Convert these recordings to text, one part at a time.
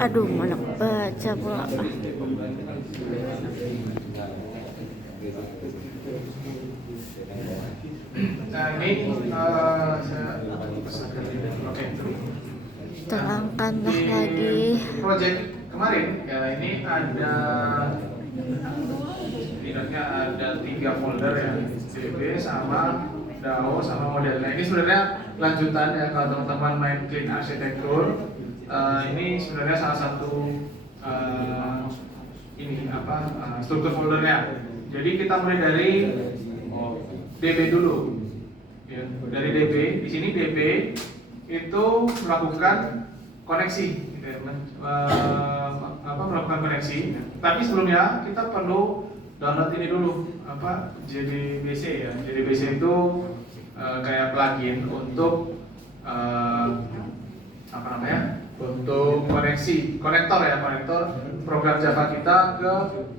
Aduh, mana baca pula. Nah ini saya pesankan ini. Oke. Terangkanlah Di lagi. project kemarin ya ini ada setidaknya ada 3 folder ya, DB sama DAO sama model. Nah ini sebenarnya lanjutan ya kalau teman-teman main Clean Architecture. Ini sebenarnya salah satu struktur foldernya. Jadi kita mulai dari DB dulu. Ya, dari DB, di sini DB itu melakukan koneksi, gitu ya, melakukan koneksi. Tapi sebelumnya kita perlu download ini dulu, JDBC ya. JDBC itu kayak plugin untuk untuk konektor program Java kita ke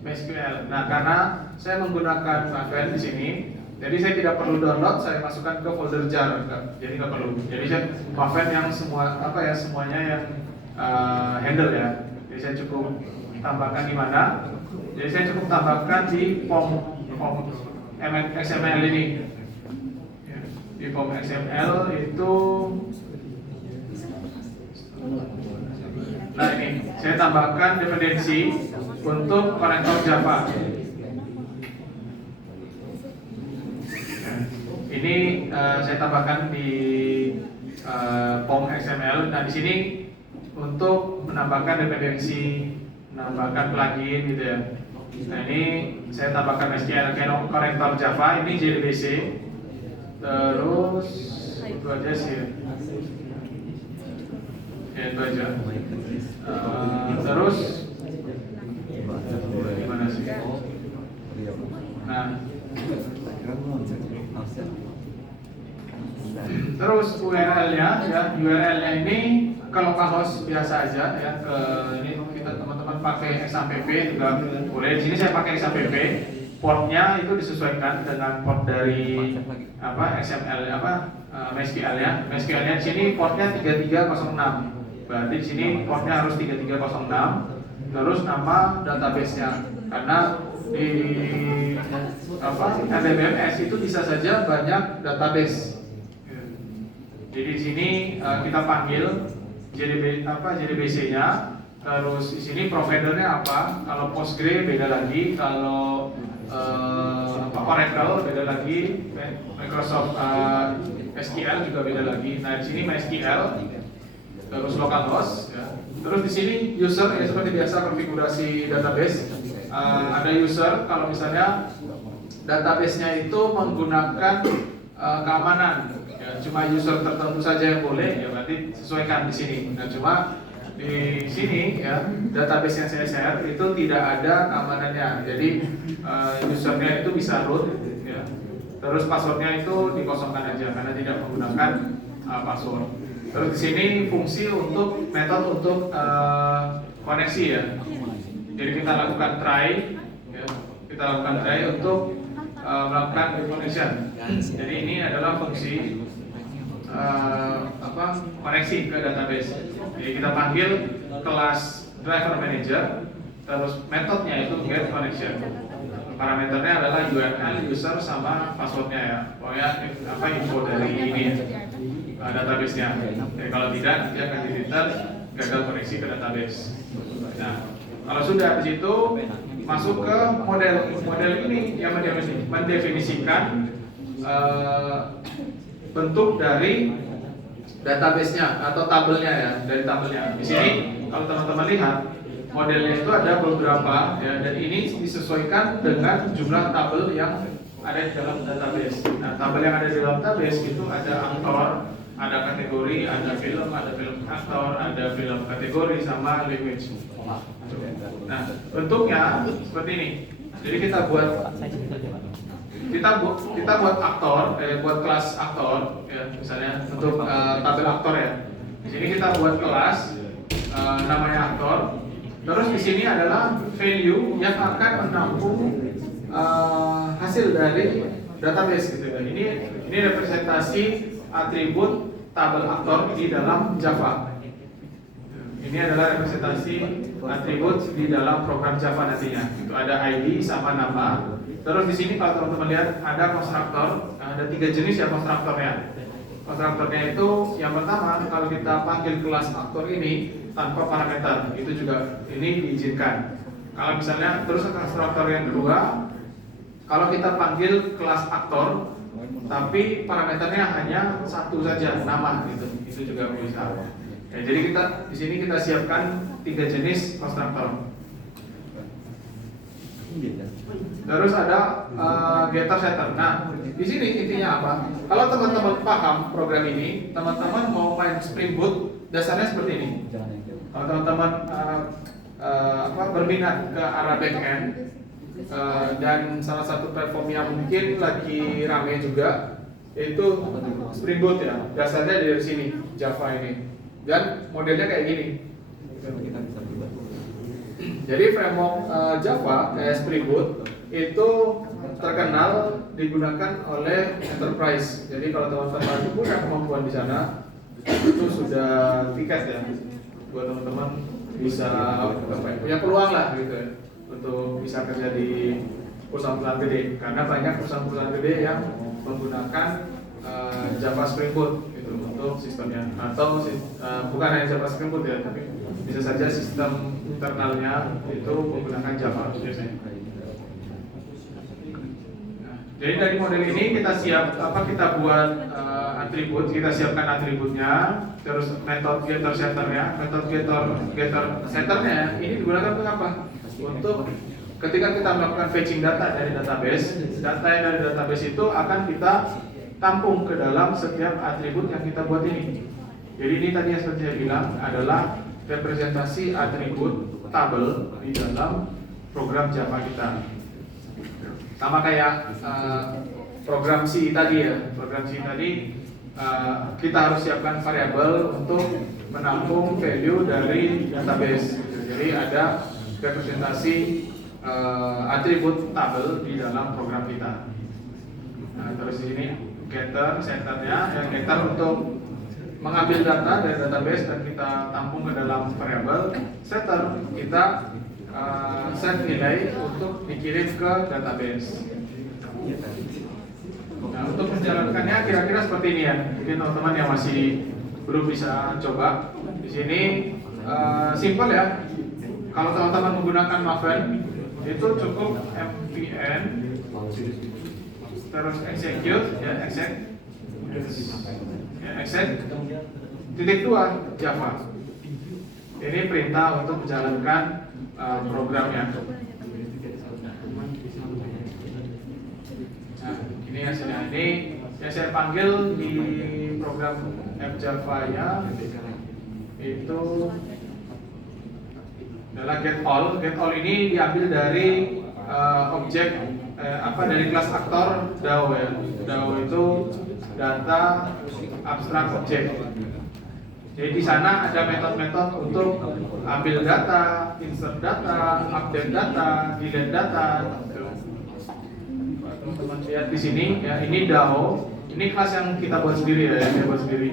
MySQL. Nah, karena saya menggunakan Maven di sini, jadi saya tidak perlu download, saya masukkan ke folder jar, jadi nggak perlu. Jadi saya Maven yang semuanya yang handle ya. Jadi saya cukup tambahkan di mana? Jadi saya cukup tambahkan di form XML ini. Di form XML itu, nah ini saya tambahkan dependensi untuk konektor Java. Ini saya tambahkan di form XML. Nah di sini untuk menambahkan dependensi, menambahkan plugin gitu ya. Nah ini saya tambahkan SQL konektor Java, ini JDBC. Terus itu aja sih. Ya itu aja. Terus gimana sih? Nah, terus URL-nya ya, URL-nya ini ke localhost biasa aja ya. Ke ini kita teman-teman pakai XAPP juga boleh. Di sini saya pakai XAPP. Portnya itu disesuaikan dengan port dari XML MySQL ya. MySQL-nya di sini portnya 3306. Berarti di sini portnya harus 3306. Terus nama database-nya, karena di RDBMS itu bisa saja banyak database. Jadi di sini kita panggil JDBC-nya, terus di sini providernya apa? Kalau Postgre beda lagi, kalau Oracle beda lagi, Microsoft SQL juga beda lagi. Nah di sini MySQL, terus localhost, ya. Terus di sini user ya seperti biasa konfigurasi database. Ada user kalau misalnya database-nya itu menggunakan keamanan, ya, cuma user tertentu saja yang boleh, ya berarti sesuaikan di sini. Nah cuma di sini ya database yang saya share itu tidak ada keamanannya, jadi usernya itu bisa root, ya. Terus passwordnya itu dikosongkan aja karena tidak menggunakan password. Terus di sini fungsi untuk metode untuk koneksi ya. Jadi kita lakukan try, ya. Kita lakukan try untuk melakukan connection. Jadi ini adalah fungsi koneksi ke database. Jadi kita panggil kelas driver manager, terus metodenya itu get connection. Parameternya adalah URL, user, sama passwordnya ya. Pokoknya info dari ini database-nya. Jadi kalau tidak nanti akan di-return gagal koneksi ke database. Nah, kalau sudah di situ masuk ke model ini yang mendefinisikan bentuk dari database-nya atau tabelnya ya, dari tabelnya. Di sini kalau teman-teman lihat modelnya itu ada beberapa ya, dan ini disesuaikan dengan jumlah tabel yang ada di dalam database. Nah, tabel yang ada di dalam database itu ada aktor, ada kategori, ada film aktor, ada film kategori, sama language. Nah, bentuknya seperti ini. Jadi kita buat aktor, buat kelas aktor, ya, misalnya untuk tabel aktor ya. Di sini kita buat kelas namanya aktor. Terus di sini adalah value yang akan menampung hasil dari database gitu. Ini representasi atribut tabel aktor di dalam Java. Ini adalah representasi atribut di dalam program Java nantinya. Itu ada ID sama nama. Terus di sini kalau teman-teman lihat ada konstruktor, ada 3 jenis ya konstruktornya. Konstruktornya itu yang pertama kalau kita panggil kelas aktor ini tanpa parameter, itu juga ini diizinkan. Kalau misalnya terus konstruktor yang kedua, kalau kita panggil kelas aktor tapi parameternya hanya satu saja, nama gitu, itu juga bisa. Ya, jadi kita di sini kita siapkan 3 jenis konstruktor. Terus ada getter setter. Nah, di sini intinya apa? Kalau teman-teman paham program ini, teman-teman mau main Spring Boot, dasarnya seperti ini. Kalau teman-teman berminat ke arah backend dan salah satu platform yang mungkin lagi rame juga itu Spring Boot ya. Dasarnya dari sini Java ini. Dan modelnya kayak gini. Jadi framework Java kayak Spring Boot itu terkenal digunakan oleh enterprise. Jadi kalau teman-teman punya kemampuan di sana, itu sudah tiket ya buat teman-teman bisa punya peluang lah gitu ya, untuk bisa kerja di perusahaan-perusahaan gede. Karena banyak perusahaan-perusahaan gede yang menggunakan Java Spring Boot gitu untuk sistemnya, atau bukan hanya Java Spring Boot ya, tapi bisa saja sistem internalnya itu menggunakan Java biasanya. Jadi dari model ini kita kita buat atribut, kita siapkan atributnya, terus metode getter setternya. Metode getter setternya ini digunakan untuk apa? Untuk ketika kita melakukan fetching data dari database, data yang dari database itu akan kita tampung ke dalam setiap atribut yang kita buat ini. Jadi ini tadi yang seperti saya bilang adalah representasi atribut tabel di dalam program Java kita. Sama kayak program C tadi ya. Program C tadi kita harus siapkan variabel untuk menampung value dari database. Jadi ada representasi atribut tabel di dalam program kita. Nah, terus di sini getter setternya, yang getter untuk mengambil data dari database dan kita tampung ke dalam variabel. Setter kita set nilai untuk dikirim ke database. Nah, untuk menjalankannya kira-kira seperti ini ya. Mungkin teman-teman yang masih belum bisa coba di sini simple ya. Kalau teman-teman menggunakan Maven itu cukup mpn terus execute ya exec titik 2 Java. Ini perintah untuk menjalankan programnya. Nah, ini hasilnya. Ini yang saya panggil di program Java ya itu adalah get all. Get all ini diambil dari objek dari kelas aktor DAO ya. DAO itu data abstrak objek. Jadi di sana ada metode-metode untuk ambil data, insert data, update data, delete data. Teman-teman lihat di sini ya, ini DAO. Ini kelas yang kita buat sendiri ya, yang kita buat sendiri.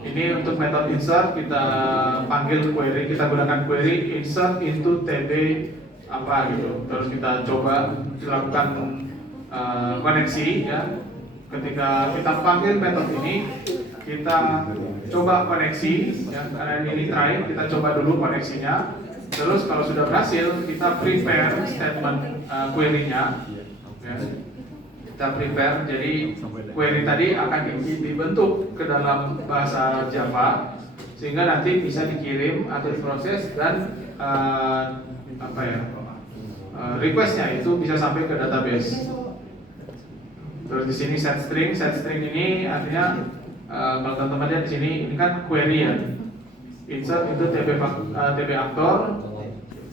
Ini untuk metode insert kita panggil query, kita gunakan query insert into tb apa gitu. Terus kita coba lakukan koneksi ya. Ketika kita panggil metode ini, kita coba koneksi ya, karena ini try, kita coba dulu koneksinya. Terus kalau sudah berhasil, kita prepare statement query-nya ya. Kita prepare, jadi query tadi akan dibentuk ke dalam bahasa Java sehingga nanti bisa dikirim atau diproses dan requestnya itu bisa sampai ke database. Terus di sini set string ini artinya kalau teman-teman lihat di sini ini kan query ya. Insert itu tb aktor,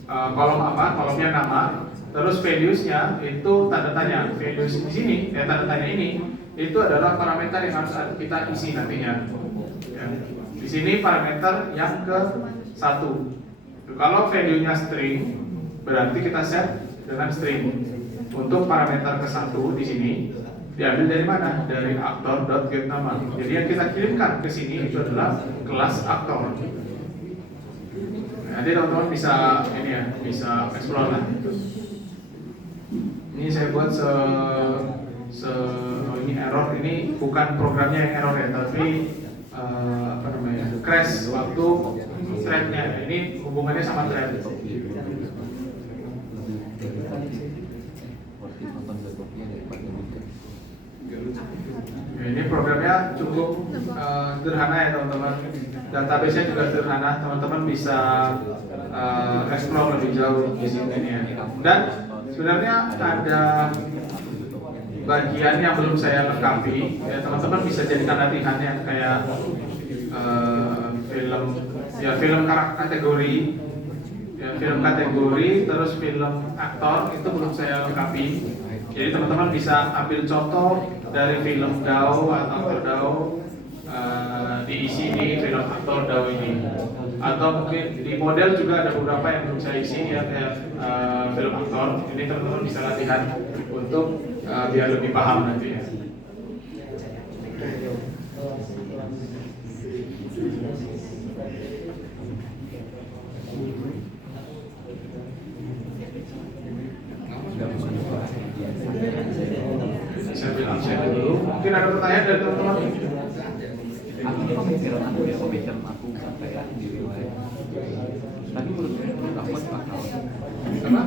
kolom apa? Kolomnya nama. Terus values-nya itu tanda tanya. Values di sini, tanda tanya ini itu adalah parameter yang harus kita isi nantinya. Ya. Di sini parameter yang ke-1. Kalau value-nya string, berarti kita set dengan string. Untuk parameter ke-1 di sini diambil dari mana? Dari aktor.getNama. Jadi yang kita kirimkan ke sini itu adalah kelas aktor. nanti teman-teman bisa ini ya, bisa explore lah. Ini saya buat ini error, ini bukan programnya yang error ya, tapi apa namanya, crash waktu threadnya. Ini hubungannya sama thread. Ini programnya cukup sederhana ya teman-teman. Database-nya juga sederhana, teman-teman bisa explore lebih jauh di sini ya. Dan sebenarnya ada bagian yang belum saya lengkapi, ya teman-teman bisa jadikan latihannya kayak film kategori, ya film kategori, terus film aktor itu belum saya lengkapi. Jadi teman-teman bisa ambil contoh dari film DAO atau aktor DAO, diisi di film aktor DAO ini, atau mungkin di model juga ada beberapa yang belum saya isi ya, kayak film aktor. Ini teman-teman bisa latihan untuk biar lebih paham nanti ya. Saya bilang saya dulu. Mungkin ada pertanyaan dari teman-teman? Pemikiran aku sampai di riwayat. Tapi menurut saya aku akal. Apa?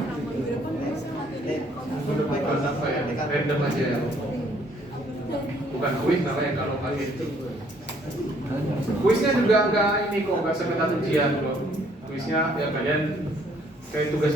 Menurut apa ya? Random aja ya. Bukan kuis namanya kalau kali itu. Kuisnya juga enggak ini kok, enggak seketat ujian kok. Kuisnya ya kalian kayak tugas